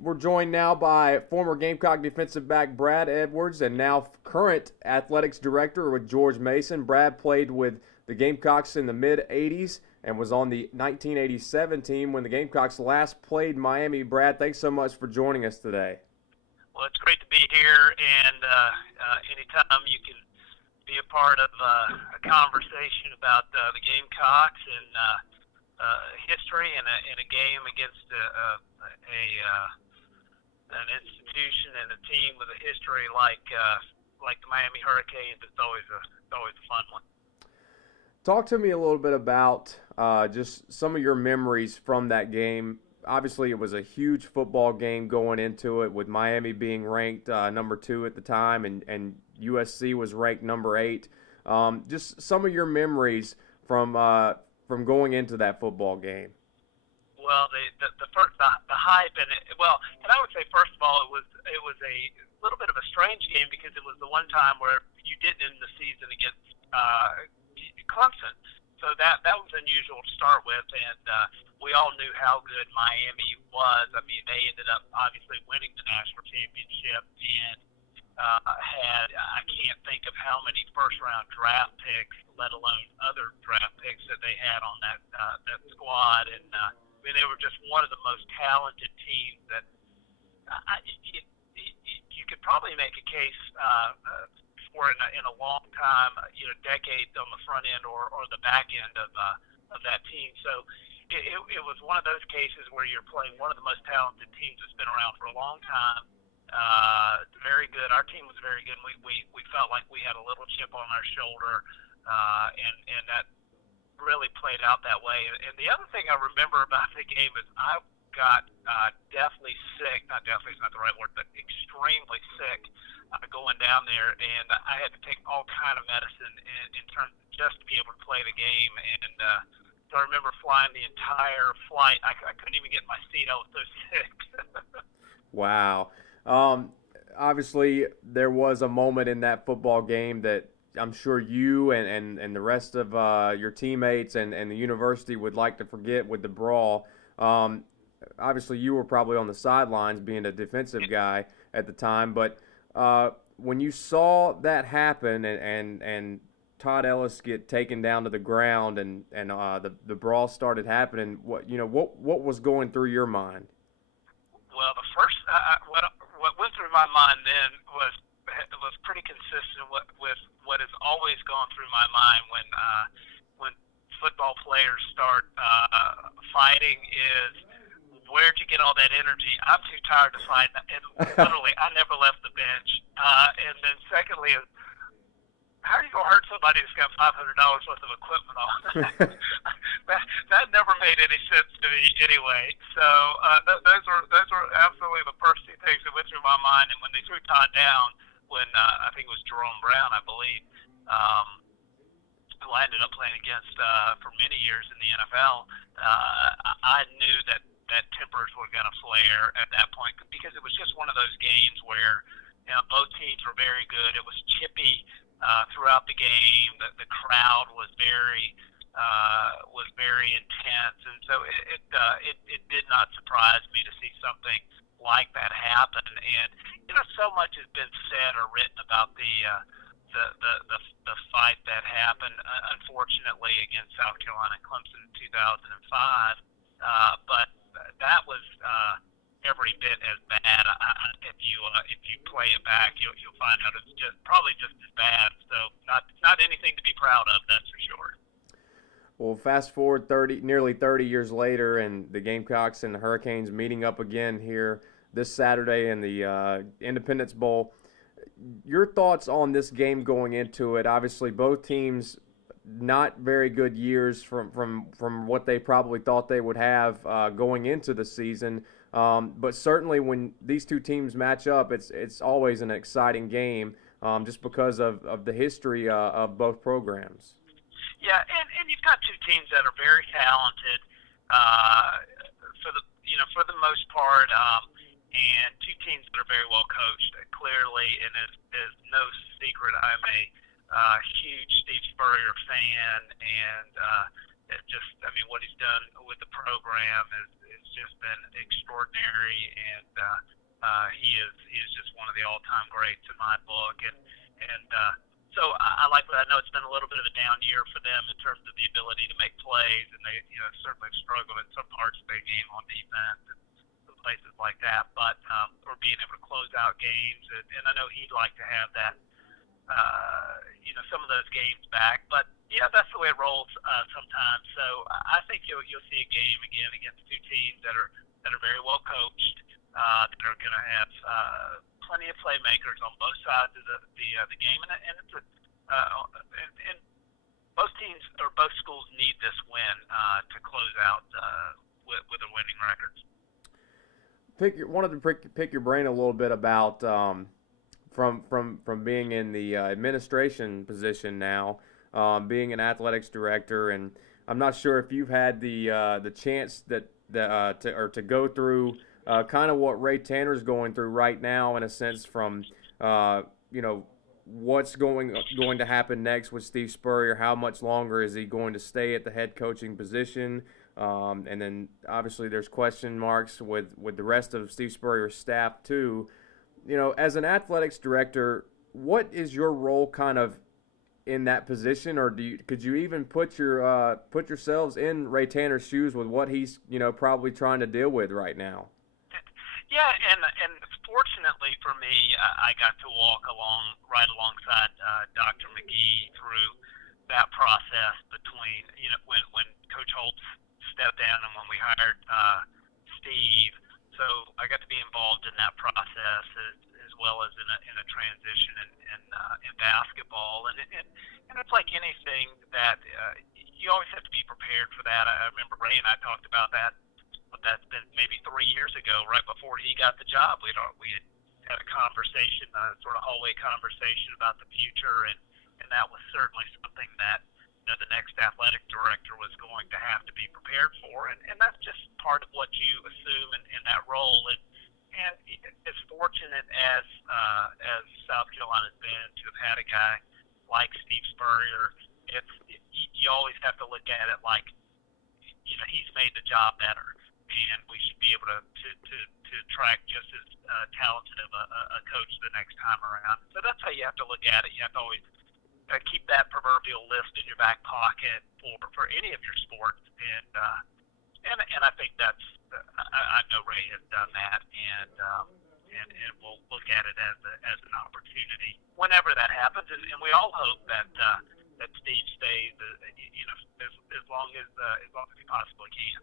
we're joined now by former Gamecock defensive back Brad Edwards and now current athletics director with George Mason. Brad played with the Gamecocks in the mid 80s and was on the 1987 team when the Gamecocks last played Miami. Brad, thanks so much for joining us today. Well, it's great to be here, and anytime you can be a part of a conversation about the Gamecocks and history and a game against an institution and a team with a history like the Miami Hurricanes, it's always a fun one. Talk to me a little bit about just some of your memories from that game. Obviously, it was a huge football game going into it, with Miami being ranked number 2 at the time, and USC was ranked number 8. Just some of your memories from going into that football game. Well, the hype and I would say first of all it was a little bit of a strange game because it was the one time where you didn't end the season against Clemson. So that was unusual to start with, and we all knew how good Miami was. I mean, they ended up obviously winning the national championship and I can't think of how many first-round draft picks, let alone other draft picks that they had on that squad. And I mean, they were just one of the most talented teams that you could probably make a case for in a long time, decades on the front end or the back end of that team. So it was one of those cases where you're playing one of the most talented teams that's been around for a long time. Very good. Our team was very good. We felt like we had a little chip on our shoulder, and that really played out that way. And the other thing I remember about the game is I got deathly sick. Not deathly is not the right word, but extremely sick going down there, and I had to take all kind of medicine in terms of just to be able to play the game. And so I remember flying the entire flight. I couldn't even get in my seat. I was so sick. Wow. Obviously, there was a moment in that football game that I'm sure you and the rest of your teammates and the university would like to forget with the brawl. Obviously, you were probably on the sidelines being a defensive guy at the time, but when you saw that happen and Todd Ellis get taken down to the ground and the brawl started happening, what was going through your mind? Well, the first what went through my mind then was pretty consistent with what has always gone through my mind when football players start fighting is, where'd you get all that energy? I'm too tired to fight, and literally I never left the bench. And then secondly is, how are you going to hurt somebody that's got $500 worth of equipment on? that never made any sense to me anyway. So those were absolutely the first two things that went through my mind. And when they threw Todd down, when I think it was Jerome Brown, I believe, who I ended up playing against for many years in the NFL, I knew that tempers were going to flare at that point, because it was just one of those games where both teams were very good. It was chippy throughout the game. The crowd was very intense, and so it did not surprise me to see something like that happen. And so much has been said or written about the fight that happened, unfortunately, against South Carolina and Clemson in 2005. But that was every bit as bad. If you play it back, you'll find out it's probably just as bad. So not anything to be proud of, that's for sure. Well, fast forward nearly 30 years later, and the Gamecocks and the Hurricanes meeting up again here this Saturday in the Independence Bowl. Your thoughts on this game going into it? Obviously, both teams not very good years from what they probably thought they would have going into the season. But certainly when these two teams match up, it's always an exciting game just because of the history of both programs. Yeah, and you've got two teams that are very talented for the most part, and two teams that are very well coached. Clearly, and is no secret, I'm a huge Steve Spurrier fan, and what he's done with the program is just been extraordinary, and he is just one of the all-time greats in my book. So I like that. I know it's been a little bit of a down year for them in terms of the ability to make plays, and they certainly struggled in some parts of their game on defense and some places like that. But or being able to close out games, and I know he'd like to have that some of those games back. But yeah, that's the way it rolls sometimes. So I think you'll see a game again against two teams that are very well coached, that are going to have plenty of playmakers on both sides of the game, and it's and both teams or both schools need this win to close out with a winning record. Wanted to pick your brain a little bit about from being in the administration position now, being an athletics director, and I'm not sure if you've had the chance to go through kind of what Ray Tanner's going through right now, in a sense, from what's going to happen next with Steve Spurrier. How much longer is he going to stay at the head coaching position? And then obviously there's question marks with the rest of Steve Spurrier's staff too. As an athletics director, what is your role kind of in that position, or could you even put yourselves in Ray Tanner's shoes with what he's probably trying to deal with right now? Yeah, and fortunately for me, I got to walk right alongside Dr. McGee through that process between when Coach Holtz stepped down and when we hired Steve. So I got to be involved in that process as well as in a transition in basketball, and it's like anything that you always have to be prepared for that. I remember Ray and I talked about that, but that's been maybe 3 years ago, right before he got the job. We had a conversation, a sort of hallway conversation about the future, and that was certainly something that the next athletic director was going to have to be prepared for, and that's just part of what you assume in that role. And as fortunate as South Carolina's been to have had a guy like Steve Spurrier, you always have to look at it like he's made the job better, and we should be able to attract just as talented of a coach the next time around. So that's how you have to look at it. You have to always keep that proverbial list in your back pocket for any of your sports, and I think that's I know Ray has done that, and we'll look at it as an opportunity whenever that happens, and we all hope that Steve stays as long as he possibly can.